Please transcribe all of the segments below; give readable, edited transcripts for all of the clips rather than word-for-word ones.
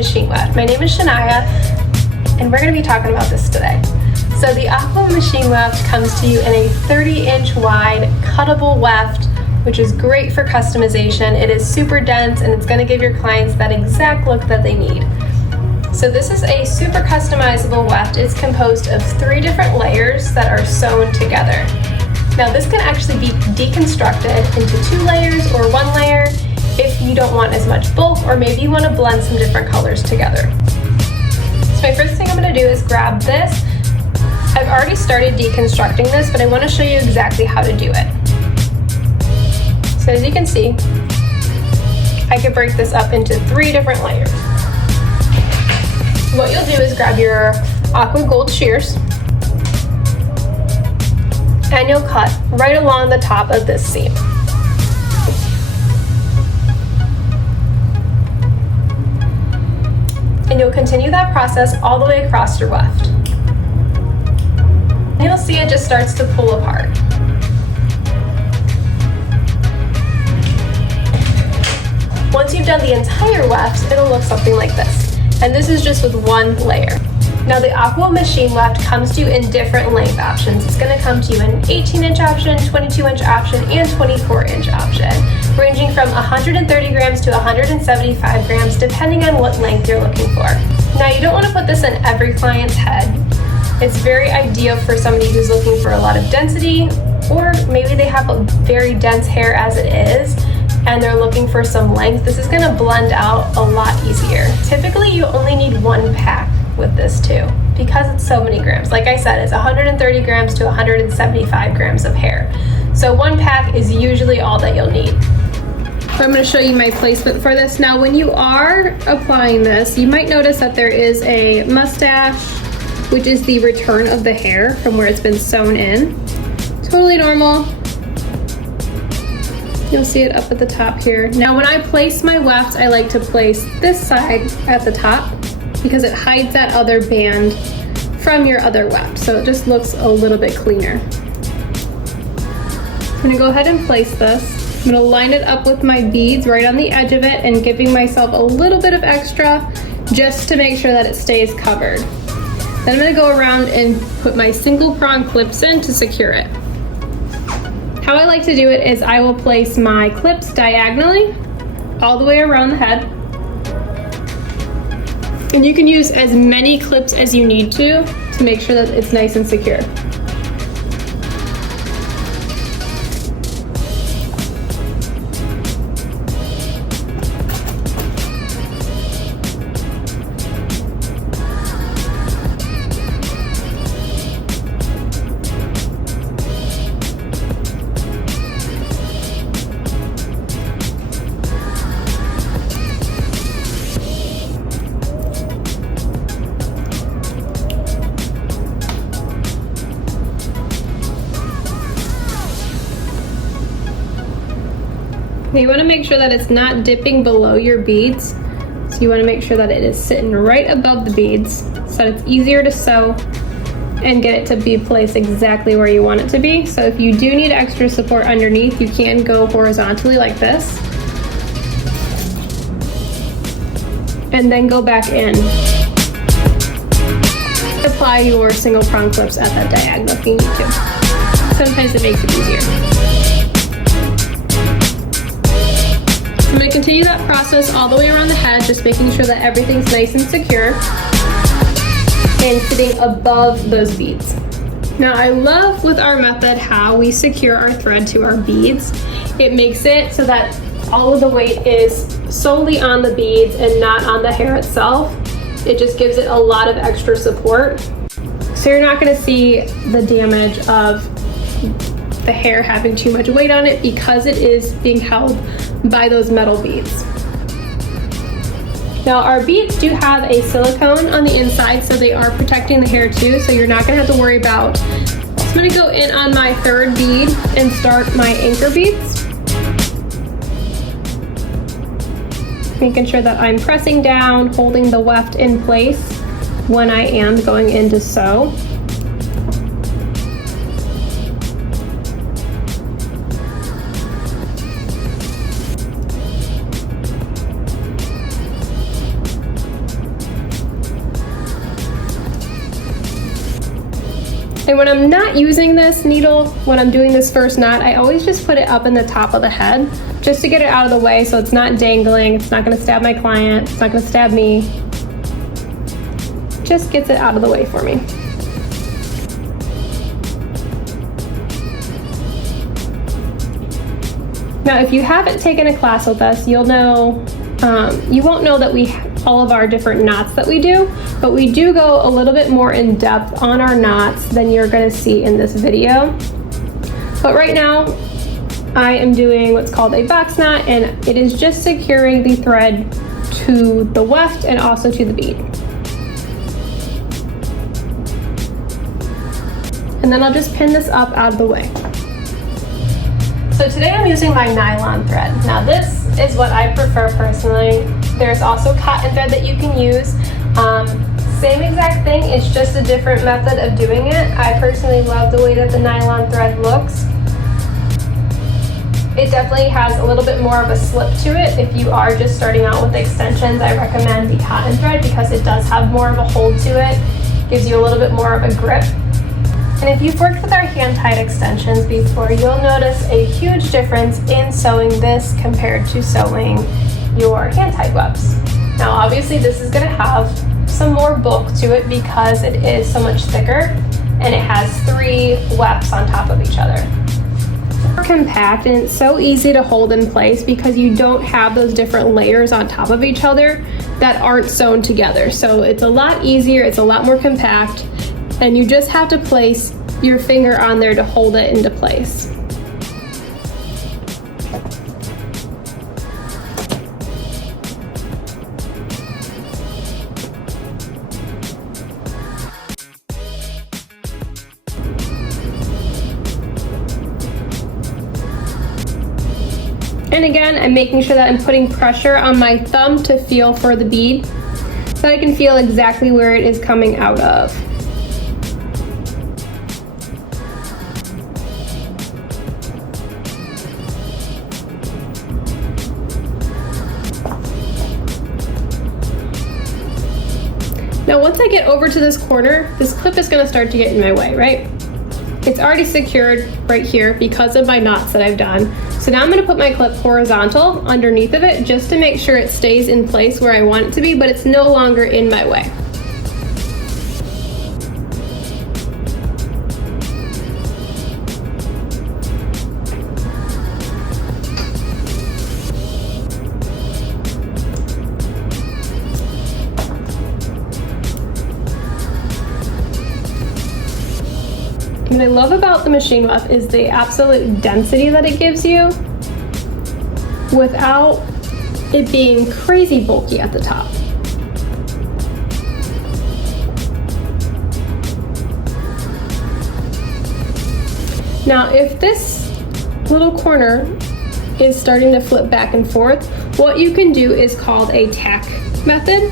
machine weft. My name is Shania, and we're going to be talking about this today. So the Aqua machine weft comes to you in a 30-inch wide cuttable weft, which is great for customization. It is super dense, and it's going to give your clients that exact look that they need. So this is a super customizable weft. It's composed of 3 different layers that are sewn together. Now this can actually be deconstructed into 2 layers or 1 layer if you don't want as much bulk, or maybe you want to blend some different colors together. So my first thing I'm going to do is grab this. I've already started deconstructing this, but I want to show you exactly how to do it. So as you can see, I could break this up into 3 different layers. What you'll do is grab your Aqua gold shears, and you'll cut right along the top of this seam. And you'll continue that process all the way across your weft. And you'll see it just starts to pull apart. Once you've done the entire weft, it'll look something like this. And this is just with 1 layer. Now the Aqua machine weft comes to you in different length options. It's going to come to you in an 18-inch option, 22-inch option, and 24-inch option, ranging from 130 grams to 175 grams, depending on what length you're looking for. Now you don't want to put this in every client's head. It's very ideal for somebody who's looking for a lot of density, or maybe they have a very dense hair as it is, and they're looking for some length. This is going to blend out a lot easier. Typically you only need 1 pack with this too, because it's so many grams. Like I said, it's 130 grams to 175 grams of hair. So 1 pack is usually all that you'll need. So I'm going to show you my placement for this. Now when you are applying this, you might notice that there is a mustache, which is the return of the hair from where it's been sewn in. Totally normal. You'll see it up at the top here. Now when I place my weft, I like to place this side at the top because it hides that other band from your other weft, so it just looks a little bit cleaner. I'm gonna go ahead and place this. I'm gonna line it up with my beads right on the edge of it and giving myself a little bit of extra just to make sure that it stays covered. Then I'm gonna go around and put my single prong clips in to secure it. How I like to do it is I will place my clips diagonally all the way around the head. And you can use as many clips as you need to make sure that it's nice and secure. You want to make sure that it's not dipping below your beads. So you want to make sure that it is sitting right above the beads so that it's easier to sew and get it to be placed exactly where you want it to be. So if you do need extra support underneath, you can go horizontally like this. And then go back in. Apply your single prong clips at that diagonal if you need to. Sometimes it makes it easier. I'm going to continue that process all the way around the head, just making sure that everything's nice and secure and sitting above those beads. Now I love with our method how we secure our thread to our beads. It makes it so that all of the weight is solely on the beads and not on the hair itself. It just gives it a lot of extra support. So you're not going to see the damage of the hair having too much weight on it because it is being held by those metal beads. Now our beads do have a silicone on the inside, so they are protecting the hair too, so you're not going to have to worry about. So I'm going to go in on my 3rd bead and start my anchor beads. Making sure that I'm pressing down, holding the weft in place when I am going in to sew. And when I'm not using this needle, when I'm doing this first knot, I always just put it up in the top of the head just to get it out of the way so it's not dangling, it's not gonna stab my client, it's not gonna stab me. Just gets it out of the way for me. Now, if you haven't taken a class with us, you'll know, you won't know that we all of our different knots that we do, but we do go a little bit more in depth on our knots than you're going to see in this video. But right now, I am doing what's called a box knot, and it is just securing the thread to the weft and also to the bead. And then I'll just pin this up out of the way. So today I'm using my nylon thread. Now this is what I prefer personally. There's also cotton thread that you can use. Same exact thing, it's just a different method of doing it. I personally love the way that the nylon thread looks. It definitely has a little bit more of a slip to it. If you are just starting out with extensions, I recommend the cotton thread because it does have more of a hold to it. Gives you a little bit more of a grip. And if you've worked with our hand-tied extensions before, you'll notice a huge difference in sewing this compared to sewing your hand-tied wefts. Now obviously this is going to have some more bulk to it because it is so much thicker and it has 3 wefts on top of each other. More compact, and it's so easy to hold in place because you don't have those different layers on top of each other that aren't sewn together. So it's a lot easier, it's a lot more compact, and you just have to place your finger on there to hold it into place. And again, I'm making sure that I'm putting pressure on my thumb to feel for the bead so I can feel exactly where it is coming out of. Now once I get over to this corner, this clip is going to start to get in my way, right? It's already secured right here because of my knots that I've done. So now I'm going to put my clip horizontal underneath of it just to make sure it stays in place where I want it to be, but it's no longer in my way. What I love about the machine weft is the absolute density that it gives you without it being crazy bulky at the top. Now, if this little corner is starting to flip back and forth, what you can do is called a tack method.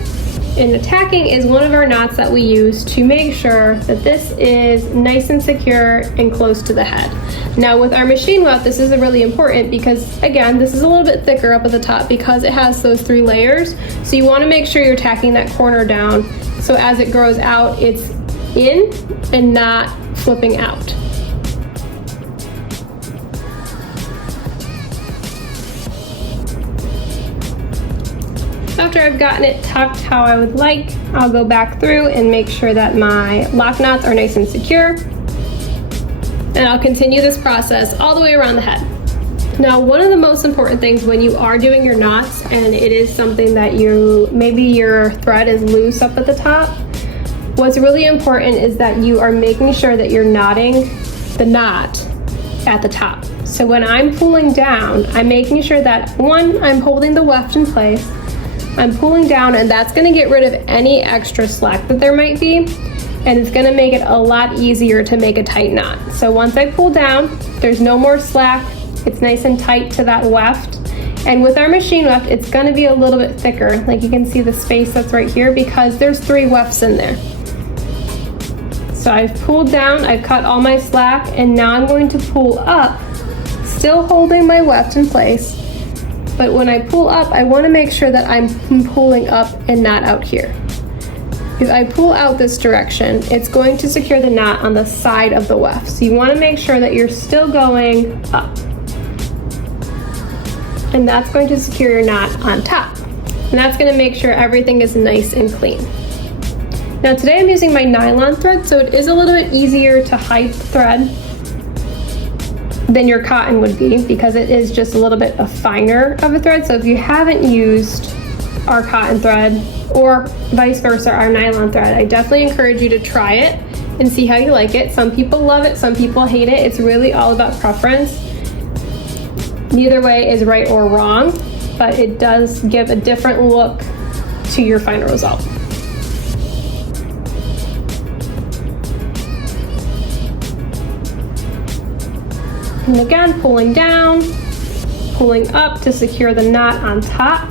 And the tacking is one of our knots that we use to make sure that this is nice and secure and close to the head. Now with our machine weft, this is really important because again, this is a little bit thicker up at the top because it has those 3 layers. So you want to make sure you're tacking that corner down so as it grows out, it's in and not flipping out. After I've gotten it tucked how I would like, I'll go back through and make sure that my lock knots are nice and secure. And I'll continue this process all the way around the head. Now, one of the most important things when you are doing your knots, and it is something that maybe your thread is loose up at the top, what's really important is that you are making sure that you're knotting the knot at the top. So when I'm pulling down, I'm making sure that one, I'm holding the weft in place, I'm pulling down, and that's going to get rid of any extra slack that there might be, and it's going to make it a lot easier to make a tight knot. So once I pull down, there's no more slack, it's nice and tight to that weft, and with our machine weft, it's going to be a little bit thicker. Like you can see the space that's right here because there's 3 wefts in there. So I've pulled down, I've cut all my slack, and now I'm going to pull up, still holding my weft in place. But when I pull up, I want to make sure that I'm pulling up and not out here. If I pull out this direction, it's going to secure the knot on the side of the weft. So you want to make sure that you're still going up. And that's going to secure your knot on top. And that's going to make sure everything is nice and clean. Now today I'm using my nylon thread, so it is a little bit easier to hide thread than your cotton would be, because it is just a little bit finer of a thread. So if you haven't used our cotton thread, or vice versa, our nylon thread, I definitely encourage you to try it and see how you like it. Some people love it, some people hate it. It's really all about preference. Neither way is right or wrong, but it does give a different look to your final result. And again, pulling down, pulling up to secure the knot on top.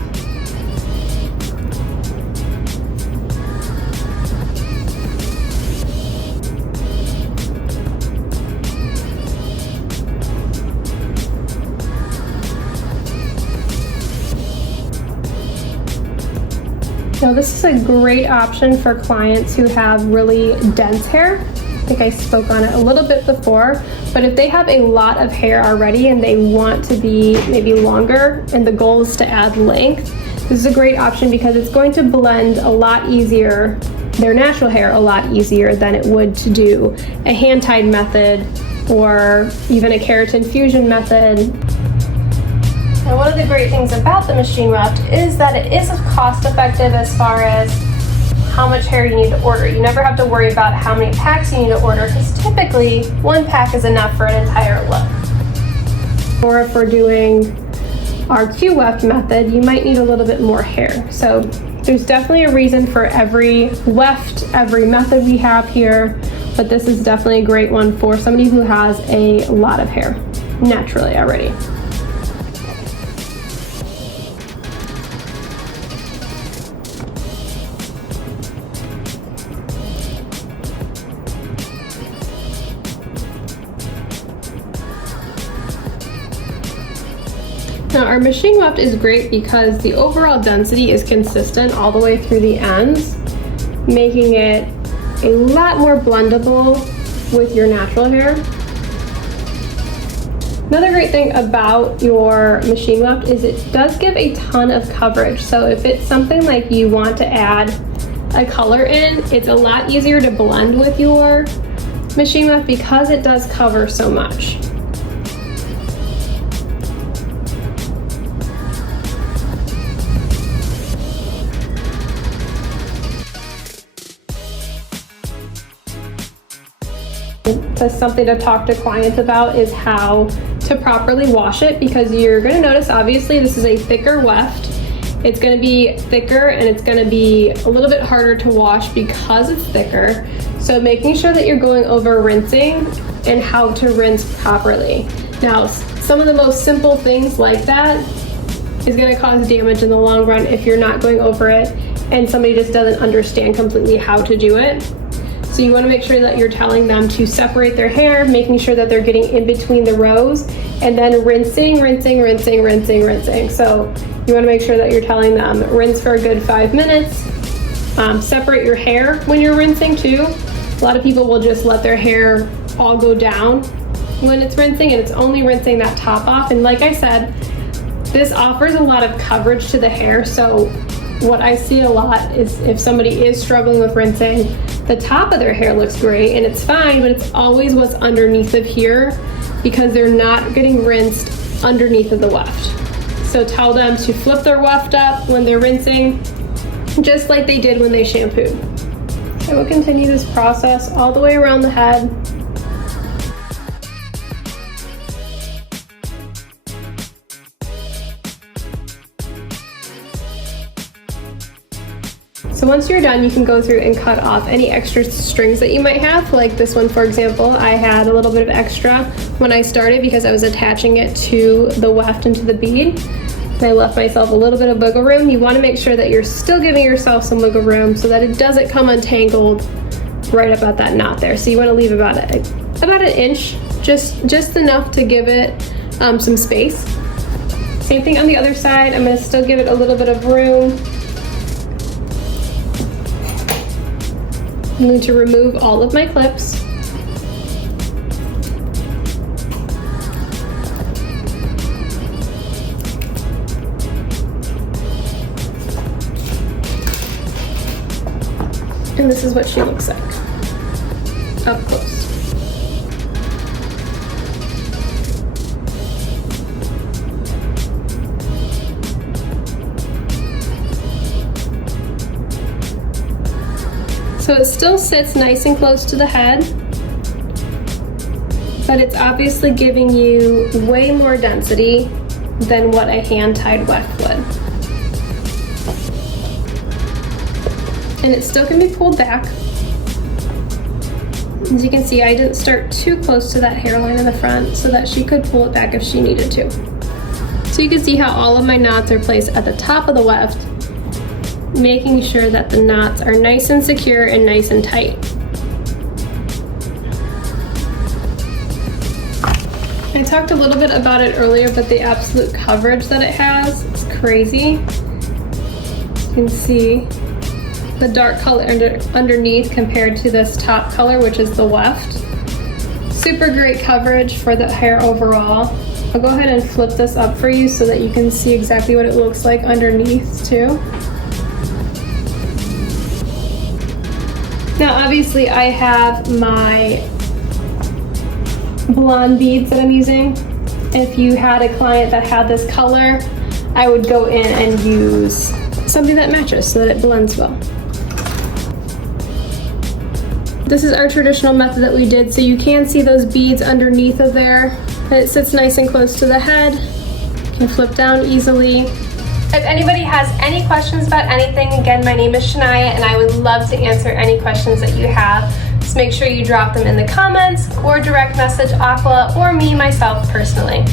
Now this is a great option for clients who have really dense hair. I think I spoke on it a little bit before, but if they have a lot of hair already and they want to be maybe longer and the goal is to add length, this is a great option because it's going to blend a lot easier, their natural hair a lot easier than it would to do a hand-tied method or even a keratin fusion method. And one of the great things about the machine weft is that it is cost effective as far as how much hair you need to order. You never have to worry about how many packs you need to order, because typically one pack is enough for an entire look. Or if we're doing our Q-weft method, you might need a little bit more hair. So there's definitely a reason for every weft, every method we have here, but this is definitely a great one for somebody who has a lot of hair naturally already. Now our machine weft is great because the overall density is consistent all the way through the ends, making it a lot more blendable with your natural hair. Another great thing about your machine weft is it does give a ton of coverage. So if it's something like you want to add a color in, it's a lot easier to blend with your machine weft because it does cover so much. That's something to talk to clients about, is how to properly wash it, because you're going to notice obviously this is a thicker weft. It's going to be thicker and it's going to be a little bit harder to wash because it's thicker. So making sure that you're going over rinsing and how to rinse properly. Now some of the most simple things like that is going to cause damage in the long run if you're not going over it and somebody just doesn't understand completely how to do it. So you want to make sure that you're telling them to separate their hair, making sure that they're getting in between the rows, and then rinsing, rinsing, rinsing, rinsing, rinsing. So you want to make sure that you're telling them rinse for a good 5 minutes. Separate your hair when you're rinsing too. A lot of people will just let their hair all go down when it's rinsing, and it's only rinsing that top off. And like I said, this offers a lot of coverage to the hair. So what I see a lot is if somebody is struggling with rinsing, the top of their hair looks great and it's fine, but it's always what's underneath of here because they're not getting rinsed underneath of the weft. So tell them to flip their weft up when they're rinsing, just like they did when they shampooed. I will continue this process all the way around the head. So once you're done, you can go through and cut off any extra strings that you might have. Like this one, for example, I had a little bit of extra when I started because I was attaching it to the weft and to the bead. And I left myself a little bit of wiggle room. You want to make sure that you're still giving yourself some wiggle room so that it doesn't come untangled right up at that knot there. So you want to leave about an inch, just enough to give it some space. Same thing on the other side. I'm going to still give it a little bit of room. I'm going to remove all of my clips. And this is what she looks like up close. So it still sits nice and close to the head, but it's obviously giving you way more density than what a hand-tied weft would. And it still can be pulled back. As you can see, I didn't start too close to that hairline in the front so that she could pull it back if she needed to. So you can see how all of my knots are placed at the top of the weft, making sure that the knots are nice and secure and nice and tight. I talked a little bit about it earlier, but the absolute coverage that it has is crazy. You can see the dark color underneath compared to this top color, which is the weft. Super great coverage for the hair overall. I'll go ahead and flip this up for you so that you can see exactly what it looks like underneath too. Now obviously I have my blonde beads that I'm using. If you had a client that had this color, I would go in and use something that matches so that it blends well. This is our traditional method that we did, so you can see those beads underneath of there. And it sits nice and close to the head. You can flip down easily. If anybody has any questions about anything, again, my name is Shania and I would love to answer any questions that you have. Just make sure you drop them in the comments or direct message Aqua or me, myself, personally.